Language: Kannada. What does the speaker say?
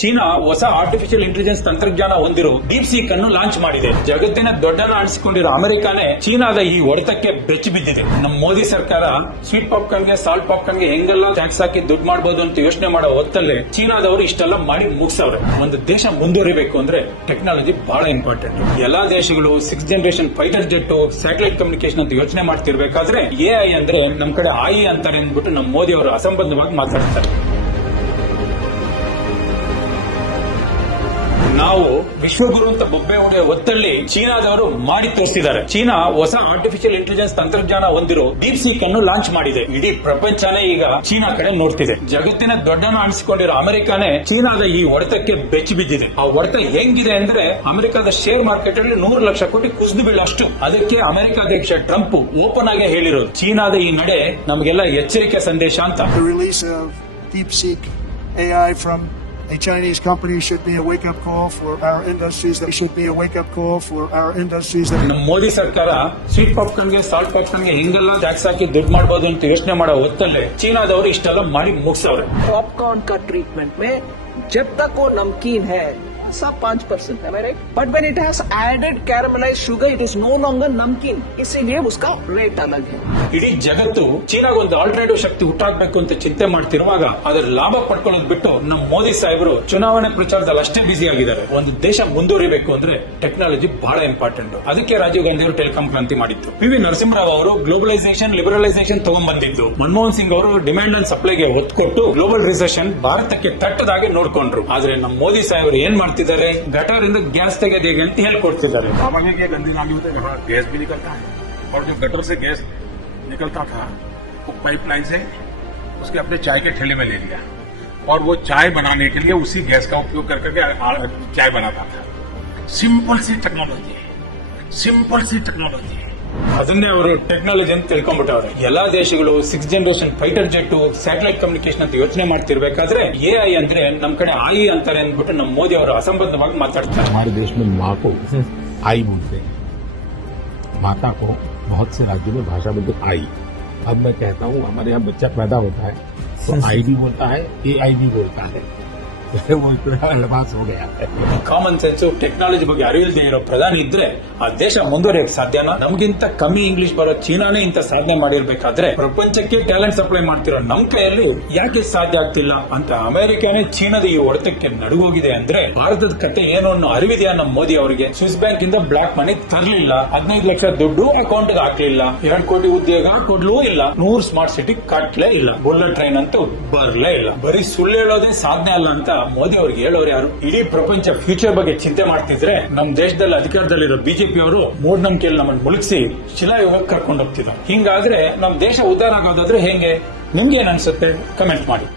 ಚೀನಾ ಹೊಸ ಆರ್ಟಿಫಿಷಿಯಲ್ ಇಂಟೆಲಿಜೆನ್ಸ್ ತಂತ್ರಜ್ಞಾನ ಹೊಂದಿರೋ ಡೀಪ್ ಸೀಕ್ ಅನ್ನು ಲಾಂಚ್ ಮಾಡಿದೆ. ಜಗತ್ತಿನ ದೊಡ್ಡನ ಅನಿಸಿಕೊಂಡಿರೋ ಅಮೆರಿಕಾನೇ ಚೀನಾದ ಈ ಹೊಡೆತಕ್ಕೆ ಬೆಚ್ಚಿ ಬಿದ್ದಿದೆ. ನಮ್ಮ ಮೋದಿ ಸರ್ಕಾರ ಸ್ವೀಟ್ ಪಾಪ್ಕಾರ್ನ್ಗೆ ಸಾಲ್ಟ್ ಪಾಪ್ಕಾರ್ನ್ಗೆ ಹೆಂಗೆಲ್ಲ ಟ್ಯಾಕ್ಸ್ ಹಾಕಿ ದುಡ್ಡು ಮಾಡಬಹುದು ಅಂತ ಯೋಚನೆ ಮಾಡೋ ಹೊತ್ತಲ್ಲೇ ಚೀನಾದವರು ಇಷ್ಟೆಲ್ಲ ಮಾಡಿ ಮುಗಿಸವ್ರೆ. ಒಂದು ದೇಶ ಮುಂದುವರಿಬೇಕು ಅಂದ್ರೆ ಟೆಕ್ನಾಲಜಿ ಬಹಳ ಇಂಪಾರ್ಟೆಂಟ್. ಎಲ್ಲಾ ದೇಶಗಳು 6th generation fighter jet, satellite communication ಅಂತ ಯೋಚನೆ ಮಾಡ್ತಿರ್ಬೇಕಾದ್ರೆ ಎಐ ಅಂದ್ರೆ ನಮ್ ಕಡೆ ಆಯಿ ಅಂತಾರೆ ಅಂದ್ಬಿಟ್ಟು ನಮ್ಮ ಮೋದಿ ಅವರು ಅಸಂಬದ್ಧವಾಗಿ ಮಾತಾಡ್ತಾರೆ. ನಾವು ವಿಶ್ವಗುರು ಅಂತ ಬೊಬ್ಬೆ ಹೊಡೆಯ ಹೊತ್ತಲ್ಲಿ ಚೀನಾದವರು ಮಾಡಿ ತೋರಿಸಿದ್ದಾರೆ. ಚೀನಾ ಹೊಸ ಆರ್ಟಿಫಿಷಿಯಲ್ ಇಂಟೆಲಿಜೆನ್ಸ್ ತಂತ್ರಜ್ಞಾನ ಹೊಂದಿರೋ ಡೀಪ್ ಸೀಕ್ ಅನ್ನು ಲಾಂಚ್ ಮಾಡಿದೆ. ಇಡೀ ಪ್ರಪಂಚನೇ ಈಗ ಚೀನಾ ಕಡೆ ನೋಡ್ತಿದೆ. ಜಗತ್ತಿನ ದೊಡ್ಡನ ಅನಿಸಿಕೊಂಡಿರೋ ಅಮೆರಿಕಾನೇ ಚೀನಾದ ಈ ಹೊಡೆತಕ್ಕೆ ಬೆಚ್ಚಿ ಬಿದ್ದಿದೆ. ಆ ಹೊಡೆತ ಹೆಂಗಿದೆ ಅಂದ್ರೆ ಅಮೆರಿಕದ ಶೇರ್ ಮಾರ್ಕೆಟ್ ಅಲ್ಲಿ 100 ಲಕ್ಷ ಕೋಟಿ ಕುಸಿದು ಬೀಳಷ್ಟು. ಅದಕ್ಕೆ ಅಮೆರಿಕ ಅಧ್ಯಕ್ಷ ಟ್ರಂಪ್ ಓಪನ್ ಆಗಿ ಹೇಳಿರೋದು ಚೀನಾದ ಈ ನಡೆ ನಮಗೆಲ್ಲ ಎಚ್ಚರಿಕೆ ಸಂದೇಶ ಅಂತ. A Chinese company should be a wake-up call for our industries. That should be a wake-up call for our industries. ನಮ್ಮ ಮೋದಿ ಸರ್ಕಾರ ಸ್ವೀಟ್ ಪಾಪ್ಕಾರ್ನ್ಗೆ ಸಾಲ್ಟ್ ಪಾಪ್ಕಾರ್ನ್ಗೆ ಹೆಂಗೆಲ್ಲ ಟ್ಯಾಕ್ಸ್ ಹಾಕಿ ದುಡ್ಡು ಮಾಡಬಹುದು ಅಂತ ಯೋಚನೆ ಮಾಡೋ ಹೊತ್ತಲ್ಲೇ ಚೀನಾದವರು ಇಷ್ಟೆಲ್ಲ ಮಾಡಿ ಮುಗಿಸವ್ರೆ. पॉपकॉर्न का ट्रीटमेंट में जब तक वो नमकीन है सब 5% है, right? But when it has added caramelised sugar it is no longer नमकीन, इसीलिए उसका रेट अलग है. ಇಡೀ ಜಗತ್ತು ಚೀನಾಗ ಒಂದು ಆಲ್ಟರ್ನೇಟಿವ್ ಶಕ್ತಿ ಹುಟ್ಟಾಕ್ಬೇಕು ಅಂತ ಚಿಂತೆ ಮಾಡ್ತಿರುವಾಗ ಅದರ ಲಾಭ ಪಡ್ಕೊಳ್ಳೋದು ಬಿಟ್ಟು ನಮ್ಮ ಮೋದಿ ಸಾಹೇಬರು ಚುನಾವಣೆ ಪ್ರಚಾರದಲ್ಲಿ ಅಷ್ಟೇ ಬಿಸಿ ಆಗಿದ್ದಾರೆ. ಒಂದು ದೇಶ ಮುಂದುವರಿಬೇಕು ಅಂದ್ರೆ ಟೆಕ್ನಾಲಜಿ ಬಹಳ ಇಂಪಾರ್ಟೆಂಟ್. ಅದಕ್ಕೆ ರಾಜೀವ್ ಗಾಂಧಿ ಅವರು ಟೆಲಿಕಾಂ ಕ್ರಾಂತಿ ಮಾಡಿತ್ತು. ಪಿ.ವಿ. ನರಸಿಂಹರಾವ್ ಅವರು ಗ್ಲೋಬಲೈಸೇಷನ್ ಲಿಬರಲೈಸೇಷನ್ ತಗೊಂಡ್ಬಂದಿದ್ದು. ಮನಮೋಹನ್ ಸಿಂಗ್ ಅವರು ಡಿಮ್ಯಾಂಡ್ ಅಂಡ್ ಸಪ್ಲೈಗೆ ಒತ್ತು ಕೊಟ್ಟು ಗ್ಲೋಬಲ್ ರಿಸೆಷನ್ ಭಾರತಕ್ಕೆ ತಟ್ಟದಾಗೆ ನೋಡ್ಕೊಂಡ್ರು. ಆದ್ರೆ ನಮ್ಮ ಮೋದಿ ಸಾಹೇಬರು ಏನ್ ಮಾಡ್ತಿದ್ದಾರೆ, ಗಟಾರಿಂದ ಗ್ಯಾಸ್ ತೆಗೆದು ಹೇಗೆ ಅಂತ ಹೇಳ್ಕೊಡ್ತಿದ್ದಾರೆ. गंदी नाली होते हैं, गैस भी निकलता है और जो गटर से गैस निकलता था वो पाइपलाइन से उसके अपने चाय के ठेले में ले लिया और वो चाय बनाने के लिए उसी गैस का उपयोग करके चाय बनाता था. सिंपल सी टेक्नोलॉजी. ಅದನ್ನೇ ಅವರು ಟೆಕ್ನಾಲಜಿ ಅಂತ ತಿಳ್ಕೊಂಡ್ಬಿಟ್ಟವ್ರೆ. ಎಲ್ಲಾ ದೇಶಗಳು 6th generation fighter jet, satellite communication ಅಂತ ಯೋಚನೆ ಮಾಡ್ತಿರ್ಬೇಕಾದ್ರೆ ಎಐ ಅಂದ್ರೆ ನಮ್ ಕಡೆ ಆಯಿ ಅಂತಾರೆ ಅಂದ್ಬಿಟ್ಟು ನಮ್ಮ ಮೋದಿ ಅವರು ಅಸಂಬದ್ಧವಾಗಿ ಮಾತಾಡ್ತಾರೆ. हमारे देश में माँ को आई बोलते हैं. माता को बहुत से राज्यों में भाषा बोलते आई. अब मैं कहता हूँ हमारे यहाँ बच्चा पैदा होता है तो आई भी बोलता है, एआई भी बोलता है. वो इतना एडवांस हो गया है. ಕಾಮನ್ ಸೆನ್ಸ್ ಟೆಕ್ನಾಲಜಿ ಬಗ್ಗೆ ಅರಿವಿಲ್ಲದೆ ಇರೋ ಪ್ರಧಾನಿ ಇದ್ರೆ ಆ ದೇಶ ಮುಂದುವರಿಯಕ್ಕೆ ಸಾಧ್ಯನಾ? ನಮಗಿಂತ ಕಮ್ಮಿ ಇಂಗ್ಲಿಷ್ ಬರೋ ಚೀನಾನೇ ಇಂತ ಸಾಧನೆ ಮಾಡಿರ್ಬೇಕಾದ್ರೆ ಪ್ರಪಂಚಕ್ಕೆ ಟ್ಯಾಲೆಂಟ್ ಸಪ್ಲೈ ಮಾಡ್ತಿರೋ ನಮ್ ಕೈಯಲ್ಲಿ ಯಾಕೆ ಸಾಧ್ಯ ಆಗ್ತಿಲ್ಲ ಅಂತ ಅಮೆರಿಕಾನೇ ಚೀನಾದ ಈ ಹೊಡೆತಕ್ಕೆ ನಡುಗೋಗಿದೆ. ಅಂದ್ರೆ ಭಾರತದ ಕತೆ ಏನು ಅನ್ನೋ ಅರಿವಿದೆಯಾ ನಮ್ಮ ಮೋದಿ ಅವರಿಗೆ? ಸ್ವಿಸ್ ಬ್ಯಾಂಕ್ ಇಂದ ಬ್ಲಾಕ್ ಮನಿ ತರಲಿಲ್ಲ, 15 ಲಕ್ಷ ದುಡ್ಡು ಅಕೌಂಟ್ ಹಾಕ್ಲಿಲ್ಲ, 2 ಕೋಟಿ ಉದ್ಯೋಗ ಕೊಡ್ಲೂ ಇಲ್ಲ, 100 ಸ್ಮಾರ್ಟ್ ಸಿಟಿ ಕಟ್ಲೇ ಇಲ್ಲ, ಬುಲೆಟ್ ಟ್ರೈನ್ ಅಂತೂ ಬರ್ಲೇ ಇಲ್ಲ. ಬರೀ ಸುಳ್ಳು ಹೇಳೋದೇ ಸಾಧನೆ ಅಲ್ಲ ಅಂತ ಮೋದಿ ಅವ್ರಿಗೆ ಹೇಳೋರು ಯಾರು? ಇಡೀ ಪ್ರಪಂಚ ಫ್ಯೂಚರ್ ಬಗ್ಗೆ ಚಿಂತೆ ಮಾಡ್ತಿದ್ರೆ ನಮ್ ದೇಶದಲ್ಲಿ ಅಧಿಕಾರದಲ್ಲಿರೋ ಬಿಜೆಪಿ ಅವರು ಮೂಢನಂಬಿಕೆಯಲ್ಲಿ ನಮ್ಮನ್ನು ಮುಳುಗಿಸಿ ಶಿಲಾಯುಗ ಕರ್ಕೊಂಡು ಹೋಗ್ತಿದ್ದಾರೆ. ಹಿಂಗಾದ್ರೆ ನಮ್ ದೇಶ ಉದ್ಧಾರ ಆಗೋದಾದ್ರೆ ಹೆಂಗೆ? ನಿಮ್ಗೆ ಏನ್ ಅನ್ಸುತ್ತೆ? ಕಮೆಂಟ್ ಮಾಡಿ.